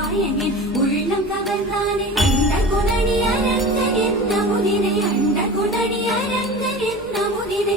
நாயகன் உள்ளம் கவர்ந்தானே அண்ட குணடி அரங்க என்ன முதிரை அண்ட குணடி அரங்க என்ன முதிரை